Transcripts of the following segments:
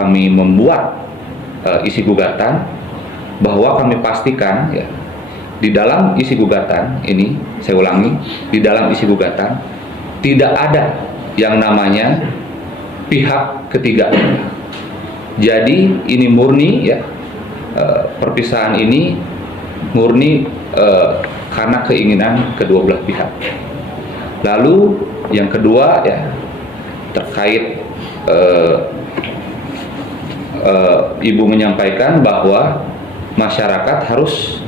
kami membuat isi gugatan, bahwa kami pastikan ya, di dalam isi gugatan ini, saya ulangi, di dalam isi gugatan tidak ada yang namanya pihak ketiga. Jadi ini murni ya, perpisahan ini murni karena keinginan kedua belah pihak. Lalu yang kedua ya, terkait Ibu menyampaikan bahwa masyarakat harus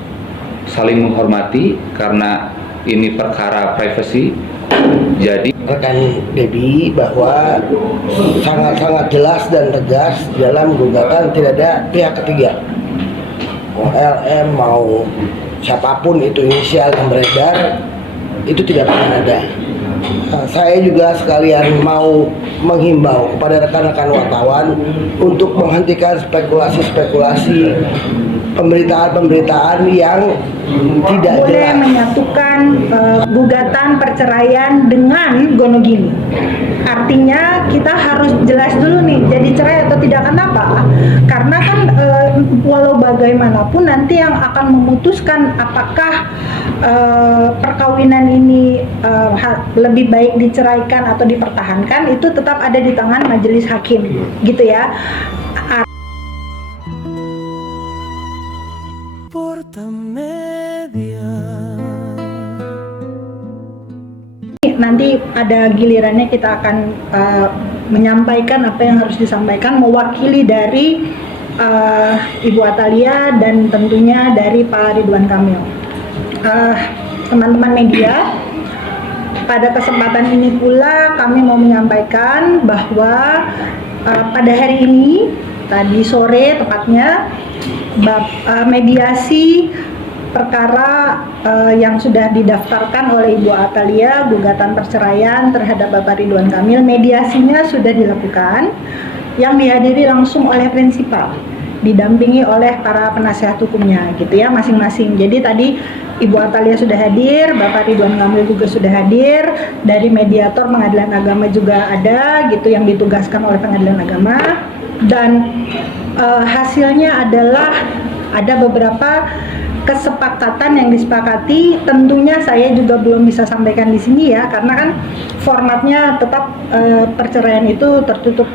saling menghormati karena ini perkara privasi. Jadi rekan Debbie bahwa sangat-sangat jelas dan tegas dalam gugatan tidak ada pihak ketiga. Mau LM, mau siapapun itu inisial yang beredar, itu tidak pernah ada. Saya juga sekalian mau menghimbau kepada rekan-rekan wartawan untuk menghentikan spekulasi-spekulasi pemberitaan-pemberitaan yang tidak boleh jelas. Menyatukan gugatan perceraian dengan gonogini. Artinya kita harus jelas dulu nih, jadi cerai atau tidak. Kenapa? Karena kan walau bagaimanapun nanti yang akan memutuskan apakah perkawinan ini lebih baik diceraikan atau dipertahankan itu tetap ada di tangan majelis hakim, gitu ya. Nanti ada gilirannya kita akan menyampaikan apa yang harus disampaikan, mewakili dari Ibu Atalia dan tentunya dari Pak Ridwan Kamil. Teman-teman media, pada kesempatan ini pula kami mau menyampaikan bahwa pada hari ini, tadi sore tepatnya, mediasi perkara yang sudah didaftarkan oleh Ibu Atalia, gugatan perceraian terhadap Bapak Ridwan Kamil, mediasinya sudah dilakukan, yang dihadiri langsung oleh prinsipal, didampingi oleh para penasehat hukumnya, gitu ya, masing-masing. Jadi tadi Ibu Atalia sudah hadir, Bapak Ridwan Kamil juga sudah hadir, dari mediator Pengadilan Agama juga ada, gitu, yang ditugaskan oleh Pengadilan Agama, dan hasilnya adalah ada beberapa kesepakatan yang disepakati. Tentunya saya juga belum bisa sampaikan di sini ya, karena kan formatnya tetap perceraian itu tertutup.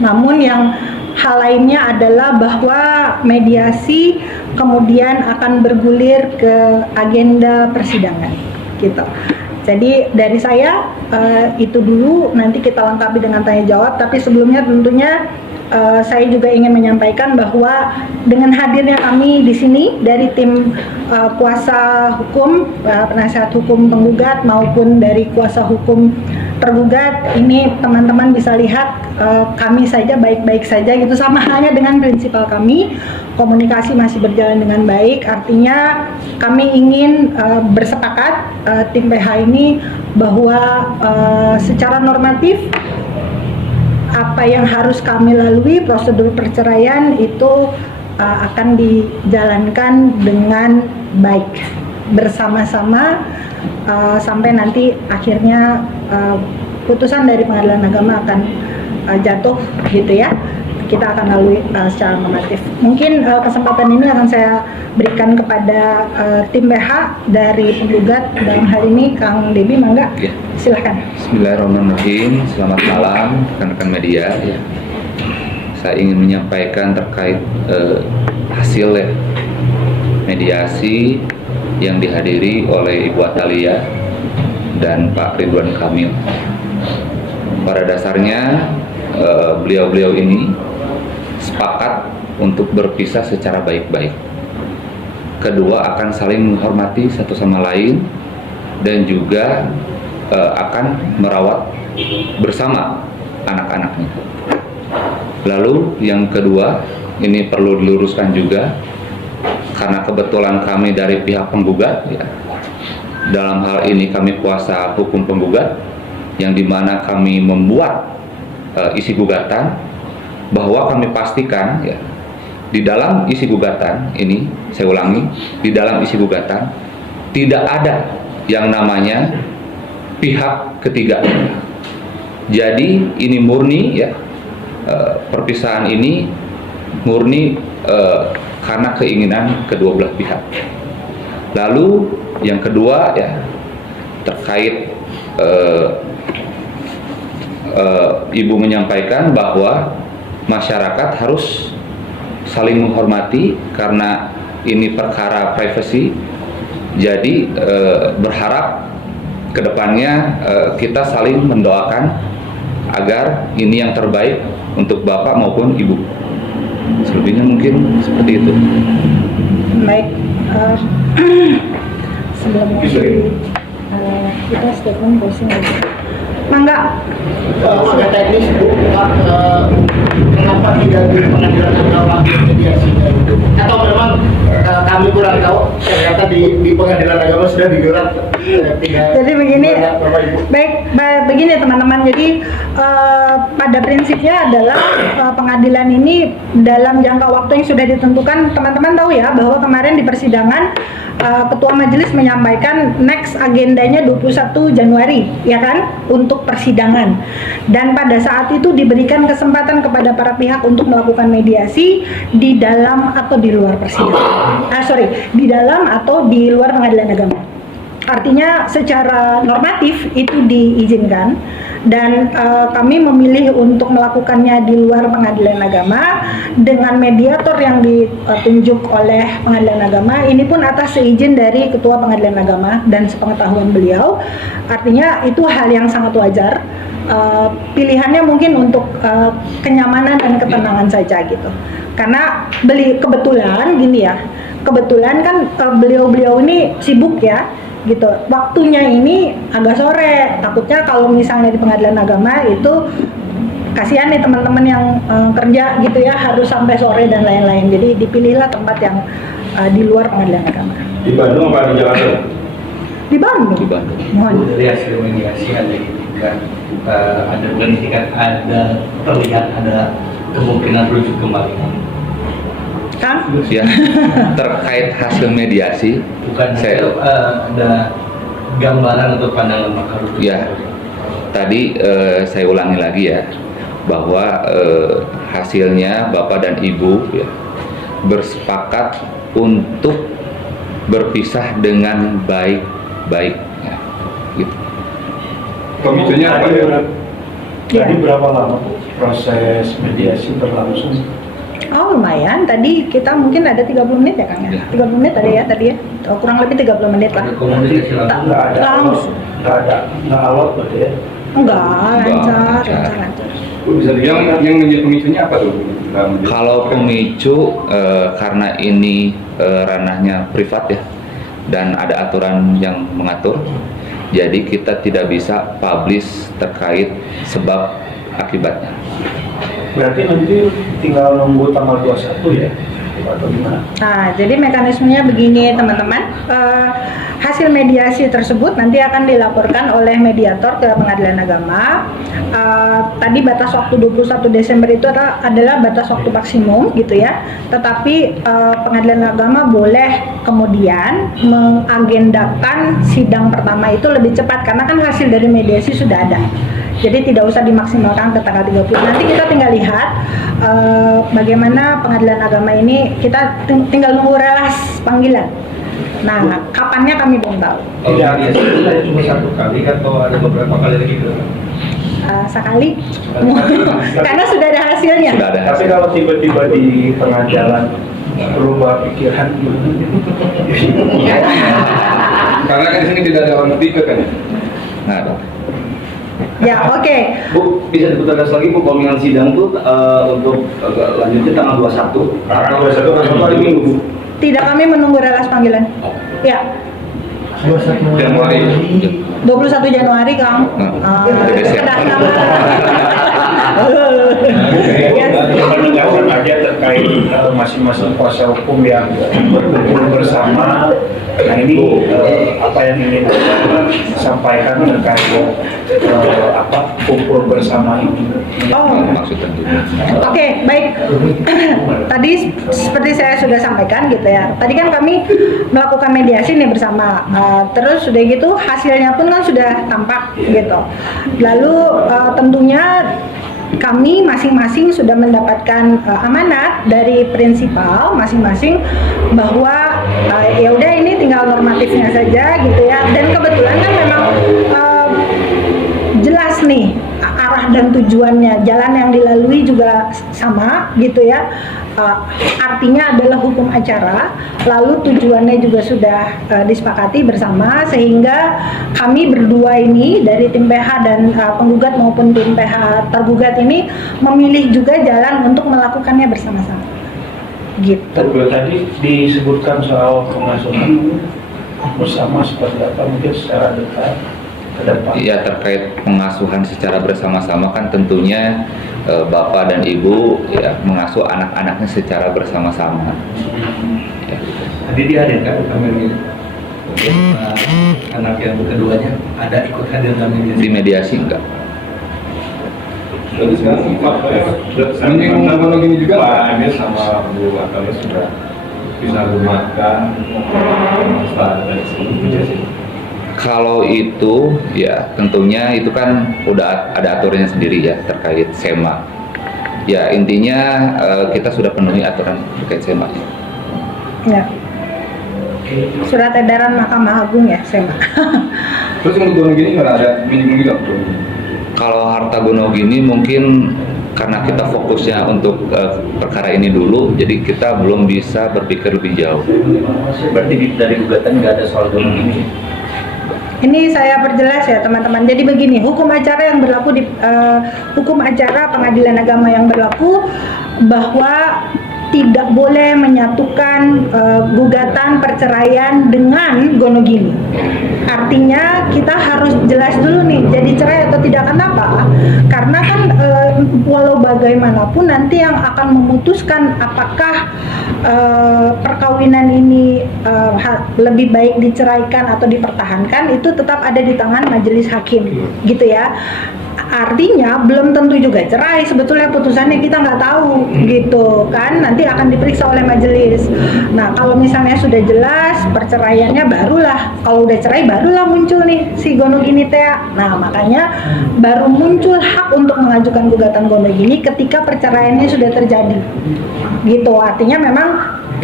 Namun yang hal lainnya adalah bahwa mediasi kemudian akan bergulir ke agenda persidangan, gitu. Jadi dari saya itu dulu, nanti kita lengkapi dengan tanya jawab. Tapi sebelumnya tentunya saya juga ingin menyampaikan bahwa dengan hadirnya kami di sini dari tim kuasa hukum, penasihat hukum penggugat maupun dari kuasa hukum tergugat, ini teman-teman bisa lihat kami saja baik-baik saja, gitu, sama halnya dengan prinsipal kami, komunikasi masih berjalan dengan baik. Artinya kami ingin bersepakat tim PH ini bahwa secara normatif apa yang harus kami lalui, prosedur perceraian itu akan dijalankan dengan baik bersama-sama sampai nanti akhirnya putusan dari Pengadilan Agama akan jatuh, gitu ya. Kita akan lalui secara normatif. Mungkin kesempatan ini akan saya berikan kepada tim PH dari penggugat, dalam hal ini Kang Debbie, mangga, ya. Silahkan. Bismillahirrahmanirrahim. Selamat malam rekan-rekan media. Ya. Saya ingin menyampaikan terkait hasil ya, mediasi yang dihadiri oleh Ibu Atalia dan Pak Ridwan Kamil. Pada dasarnya beliau-beliau ini sepakat untuk berpisah secara baik-baik. Kedua akan saling menghormati satu sama lain dan juga akan merawat bersama anak-anaknya. Lalu yang kedua, ini perlu diluruskan juga karena kebetulan kami dari pihak penggugat ya. Dalam hal ini kami kuasa hukum penggugat, yang dimana kami membuat isi gugatan, bahwa kami pastikan ya, di dalam isi gugatan ini, saya ulangi, di dalam isi gugatan tidak ada yang namanya pihak ketiga. Jadi ini murni ya, perpisahan ini murni karena keinginan kedua belah pihak. Lalu yang kedua ya terkait Ibu menyampaikan bahwa masyarakat harus saling menghormati karena ini perkara privasi. Jadi berharap kedepannya kita saling mendoakan agar ini yang terbaik untuk Bapak maupun Ibu. Selebihnya mungkin seperti itu. Baik, sebelum kita statement closing aja. Mangga. Agak teknis Bu, kenapa tidak di pengadilan agama mediasinya itu? Atau memang kami kurang tahu ternyata di pengadilan agama sudah digelar. Jadi begini, begini teman-teman. Jadi pada prinsipnya adalah pengadilan ini dalam jangka waktu yang sudah ditentukan. Teman-teman tahu ya bahwa kemarin di persidangan Ketua Majelis menyampaikan next agendanya 21 Januari, ya kan, untuk persidangan. Dan pada saat itu diberikan kesempatan kepada para pihak untuk melakukan mediasi di dalam atau di luar persidangan. Di dalam atau di luar pengadilan agama. Artinya secara normatif itu diizinkan dan kami memilih untuk melakukannya di luar pengadilan agama dengan mediator yang ditunjuk oleh pengadilan agama. Ini pun atas seizin dari Ketua Pengadilan Agama dan sepengetahuan beliau. Artinya itu hal yang sangat wajar. Pilihannya mungkin untuk kenyamanan dan ketenangan saja gitu. Karena kebetulan gini ya, kebetulan kan beliau-beliau ini sibuk ya. Gitu, waktunya ini agak sore. Takutnya kalau misalnya di pengadilan agama itu kasihan nih teman-teman yang kerja gitu ya, harus sampai sore dan lain-lain. Jadi dipilihlah tempat yang di luar pengadilan agama. Di Bandung apa di Jakarta? Di Bandung. Di Bandung. Mohon. Dari hasil mediasi ada itikat, ada itikat, ada terlihat ada kemungkinan rujuk kembali. Kang? Ya, terkait hasil mediasi, Bukan saya ada gambaran atau pandangan makar. ya tadi saya ulangi lagi ya bahwa hasilnya Bapak dan Ibu ya, bersepakat untuk berpisah dengan baik-baik ya, gitu. Pemicunya apa ya? Tadi berapa lama Bu, proses mediasi berlangsung? Oh lumayan, tadi kita mungkin ada 30 menit ya Kang ya? 30 menit ada ya tadi ya? Oh, kurang lebih 30 menit lah. Ada komunikasi langsung. Nggak ada Langsung. nggak alot berarti ya? Enggak, Enggak, lancar. Yang menjadi pemicunya apa tuh? Kalau pemicu karena ini ranahnya privat ya dan ada aturan yang mengatur, jadi kita tidak bisa publish terkait sebab akibatnya. Berarti nanti tinggal nunggu tanggal 21 ya? Atau gimana? Nah, jadi mekanismenya begini teman-teman. Hasil mediasi tersebut nanti akan dilaporkan oleh mediator ke pengadilan agama. Tadi batas waktu 21 Desember itu adalah batas waktu maksimum gitu ya. Tetapi pengadilan agama boleh kemudian mengagendakan sidang pertama itu lebih cepat karena kan hasil dari mediasi sudah ada. Jadi tidak usah dimaksimalkan ke tanggal 30. Nanti kita tinggal lihat bagaimana pengadilan agama ini, kita tinggal nunggu relas panggilan. Nah, kapannya kami belum tahu. Oh, biasanya cuma satu kali atau ada beberapa kali lagi gitu? Sekali. Karena sudah ada hasilnya. Sudah ada Tapi hasil. kalau tiba-tiba di tengah jalan berubah pikiran Karena kan di sini tidak ada orang ketiga kan? Nggak ada. Ya, oke. Bu, bisa diputarkan lagi Bu, komitmen sidang tuh untuk lanjutnya tanggal 21 Tanggal 21 kan hari Minggu Bu. Tidak, kami menunggu relas panggilan. Ya, 21 Januari. 21 Januari, Kang. Jauh aja terkait masing-masing kuasa hukum yang berkumpul bersama. Nah ini apa yang ingin sampaikan terkait kumpul bersama ini. Oh, Maksudnya gitu. oke, baik. Tadi seperti saya sudah sampaikan gitu ya. Tadi kan kami melakukan mediasi nih bersama. Terus sudah gitu hasilnya pun kan sudah tampak gitu. Lalu tentunya kami masing-masing sudah mendapatkan amanat dari prinsipal masing-masing bahwa ya udah ini tinggal normatifnya saja gitu ya. Dan kebetulan kan memang jelas nih arah dan tujuannya, jalan yang dilalui juga sama gitu ya. Artinya adalah hukum acara, lalu tujuannya juga sudah disepakati bersama, sehingga kami berdua ini dari tim PH dan penggugat maupun tim PH tergugat ini memilih juga jalan untuk melakukannya bersama-sama gitu. Tadi disebutkan soal pengasuhan bersama seperti apa, mungkin secara detail ke depan. Ya, terkait pengasuhan secara bersama-sama kan tentunya Bapak dan Ibu ya mengasuh anak-anaknya secara bersama-sama. Ya. Tadi dihadirkan kami ini. Anak yang keduanya ada ikut hadir dalam Di mediasi enggak? Jadi sekarang menyinggung gini juga Pak Emil sama Bu Atalia sudah bisa memakan masalah dari sebelum. Kalau itu ya tentunya itu kan udah ada aturannya sendiri ya terkait SEMA. Ya intinya kita sudah penuhi aturan terkait SEMA. Ya. Surat edaran Mahkamah Agung ya, SEMA. Terus yang kedua gini nggak ada menyinggung juga Bu? Kalau harta gonogini mungkin karena kita fokusnya untuk perkara ini dulu, jadi kita belum bisa berpikir lebih jauh. Berarti dari gugatan nggak ada soal ini. Ini saya perjelas ya teman-teman. Jadi begini, hukum acara yang berlaku di hukum acara pengadilan agama yang berlaku bahwa tidak boleh menyatukan gugatan perceraian dengan gonogini. Artinya kita harus jelas dulu nih, jadi cerai atau tidak. Kenapa? Karena kan walau bagaimanapun nanti yang akan memutuskan apakah perkawinan ini lebih baik diceraikan atau dipertahankan itu tetap ada di tangan majelis hakim, gitu ya. Artinya belum tentu juga cerai, sebetulnya putusannya kita nggak tahu gitu kan, nanti akan diperiksa oleh majelis. Nah kalau misalnya sudah jelas perceraiannya, barulah kalau udah cerai barulah muncul nih si gonogini teh. Nah makanya baru muncul hak untuk mengajukan gugatan gonogini ketika perceraiannya sudah terjadi gitu. Artinya memang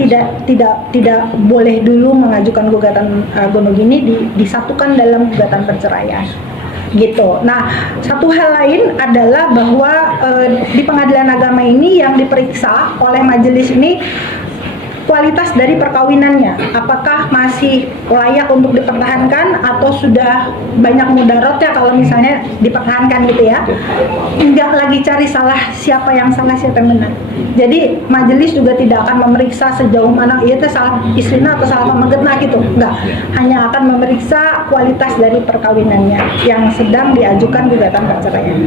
tidak boleh dulu mengajukan gugatan gonogini disatukan dalam gugatan perceraian gitu. Nah, satu hal lain adalah bahwa di pengadilan agama ini yang diperiksa oleh majelis ini kualitas dari perkawinannya, apakah masih layak untuk dipertahankan atau sudah banyak mudaratnya kalau misalnya dipertahankan gitu ya. Enggak lagi cari salah, siapa yang salah siapa yang benar. Jadi majelis juga tidak akan memeriksa sejauh mana itu salah istrinya atau salah pemegetna gitu, enggak. Hanya akan memeriksa kualitas dari perkawinannya yang sedang diajukan gugatan perceraian.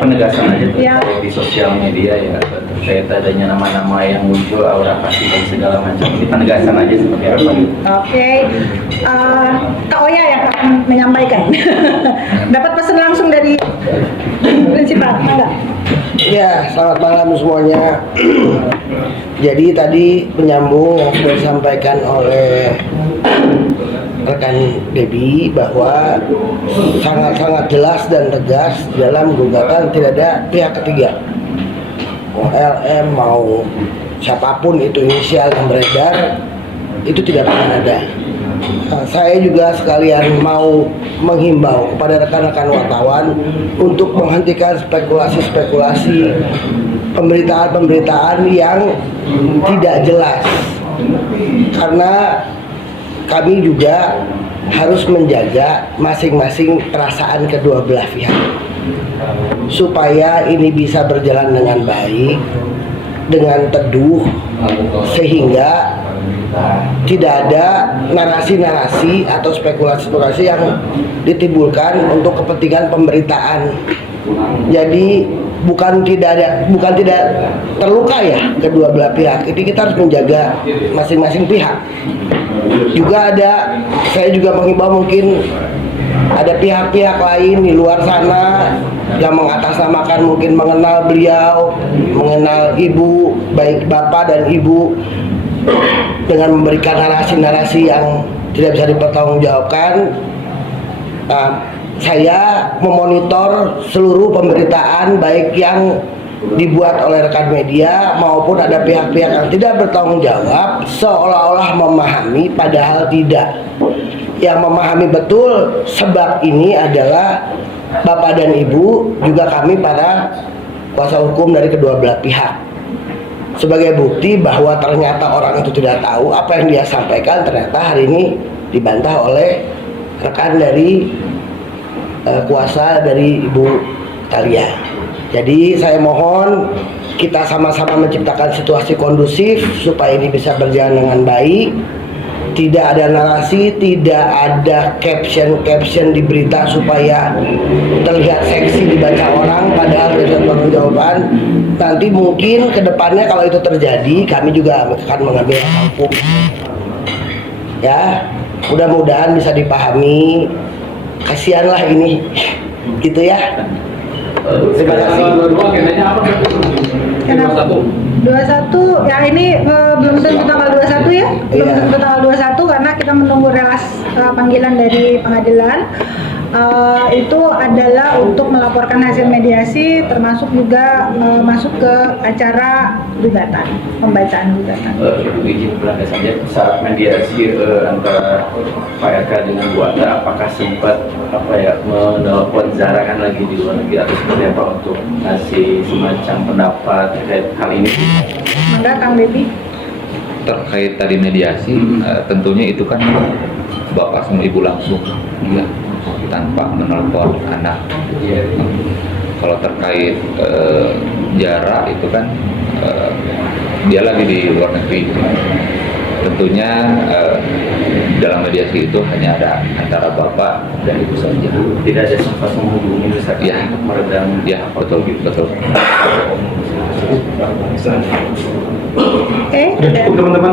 Penegasan aja Ya. di sosial media ya terkait adanya nama-nama yang muncul, aura kasih dan segala macam. Ini penegasan aja seperti apa gitu. Oke, Kak Oya yang akan menyampaikan. Dapat pesan langsung dari prinsipal, enggak? Ya, selamat malam semuanya. Jadi tadi penyambung yang sudah disampaikan oleh rekan Debbie bahwa sangat-sangat jelas dan tegas dalam gugatan tidak ada pihak ketiga. Mau LM, mau siapapun itu inisial yang beredar, itu tidak pernah ada. Nah, saya juga sekalian mau menghimbau kepada rekan-rekan wartawan untuk menghentikan spekulasi-spekulasi pemberitaan-pemberitaan yang tidak jelas, karena kami juga harus menjaga masing-masing perasaan kedua belah pihak supaya ini bisa berjalan dengan baik, dengan teduh, sehingga tidak ada narasi-narasi atau spekulasi-spekulasi yang ditimbulkan untuk kepentingan pemberitaan. Jadi bukan tidak terluka ya kedua belah pihak. Ini kita harus menjaga masing-masing pihak. Juga saya juga mengimbau mungkin ada pihak-pihak lain di luar sana yang mengatasnamakan, mungkin mengenal beliau, mengenal ibu, baik bapak dan ibu, dengan memberikan narasi-narasi yang tidak bisa dipertanggungjawabkan. saya memonitor seluruh pemberitaan baik yang dibuat oleh rekan media maupun ada pihak-pihak yang tidak bertanggung jawab seolah-olah memahami padahal tidak. Yang memahami betul sebab ini adalah Bapak dan Ibu, juga kami para kuasa hukum dari kedua belah pihak. Sebagai bukti bahwa ternyata orang itu tidak tahu apa yang dia sampaikan, ternyata hari ini dibantah oleh rekan dari kuasa dari Ibu Thalia. Jadi saya mohon kita sama-sama menciptakan situasi kondusif supaya ini bisa berjalan dengan baik. Tidak ada narasi, tidak ada caption di berita supaya terlihat seksi dibaca orang padahal tidak pertanggungjawaban. Nanti mungkin ke depannya kalau itu terjadi kami juga akan mengambil hukum. Ya, mudah-mudahan bisa dipahami. Kasihanlah ini, gitu ya. Terima kasih. Kenapa? 21 ya ini belum tentu tanggal 21 ya, belum Iya. tentu tanggal 21 karena kita menunggu relas panggilan dari pengadilan. Itu adalah untuk melaporkan hasil mediasi termasuk juga masuk ke acara gugatan, pembacaan gugatan. Izin berangkat saja saat mediasi antara Pak Eka dengan Bu Ata, apakah sempat menelpon Zara kan lagi di luar negeri atau seperti apa untuk ngasih semacam pendapat terkait hal ini? Maka Kang Devi. Terkait tadi mediasi, tentunya itu kan Bapak sama Ibu langsung, ya, tanpa menelpon anak. Kalau terkait jarak itu kan dia lagi di luar negeri. Tentunya dalam mediasi itu hanya ada antara Bapak dan Ibu saja. Tidak ada sempat menghubungi misalkan Ya. untuk meredam. Ya, betul. Oke. Teman-teman,